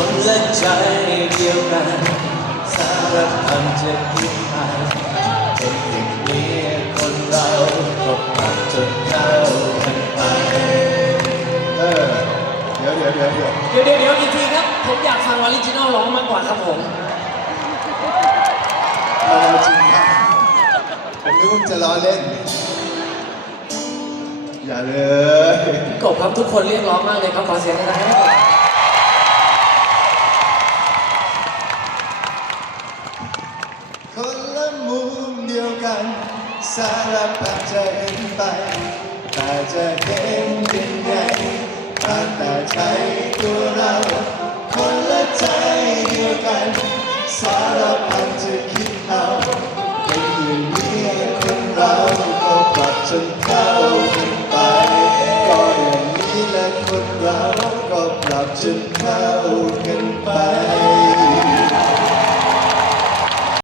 คนและใจเดียวกัน สารพันจะคิดไปจนถึงนี้คนเราตกมาจนเท่ากันไปเออเดี๋ยวเดี๋ยวเดี๋ยวเดี๋ยวเดี๋ยวเดี๋ยวเดี๋ยวอีกทีครับ ผมอยากฟังออริจินอลร้องมากกว่าครับผมจริงครับผมนึกว่าจะร้อเล่น อย่าเลย กบครับทุกคนเรียกร้องมากเลยครับขอเสียงหนะครับ คนละมุมเดียวกันสารพัดจะเห็นไป แต่จะเห็นยังไงต่างแต่ใจตัวเรา คนละใจเดียวกัน สารพัดจะคิดเอาเป็นอย่างนี้คนเราก็ปรับจนเข้ากันไป ก็อย่างนี้แหละคนเราก็ปรับจนเข้ากันไป